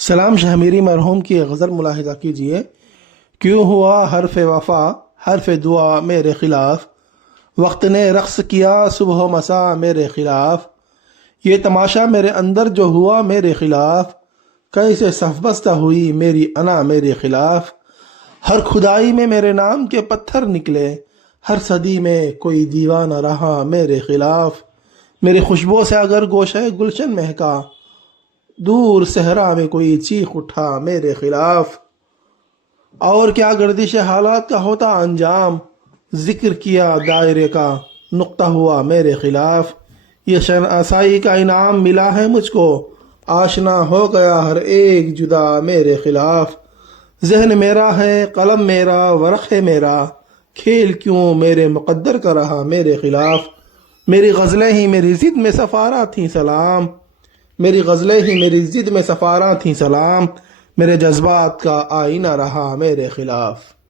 سلام شہمیری مرحوم کی غزل ملاحظہ کیجیے۔ کیوں ہوا حرف وفا حرف دعا میرے خلاف، وقت نے رقص کیا صبح و مساء میرے خلاف، یہ تماشا میرے اندر جو ہوا میرے خلاف، کیسے صف بستہ ہوئی میری انا میرے خلاف، ہر کھدائی میں میرے نام کے پتھر نکلے، ہر صدی میں کوئی دیوانہ رہا میرے خلاف، میری خوشبو سے اگر گوشہ گلشن مہکا، دور صحرا میں کوئی چیخ اٹھا میرے خلاف، اور کیا گردش حالات کا ہوتا انجام، ذکر کیا دائرے کا نقطہ ہوا میرے خلاف، یہ شناسائی کا انعام ملا ہے مجھ کو، آشنا ہو گیا ہر ایک جدا میرے خلاف، ذہن میرا ہے قلم میرا ورق ہے میرا، کھیل کیوں میرے مقدر کا رہا میرے خلاف، میری غزلیں ہی میری ضد میں سفارہ تھیں سلام، میری غزلیں ہی میری ضد میں سفارہ تھیں سلام، میرے جذبات کا آئینہ رہا میرے خلاف۔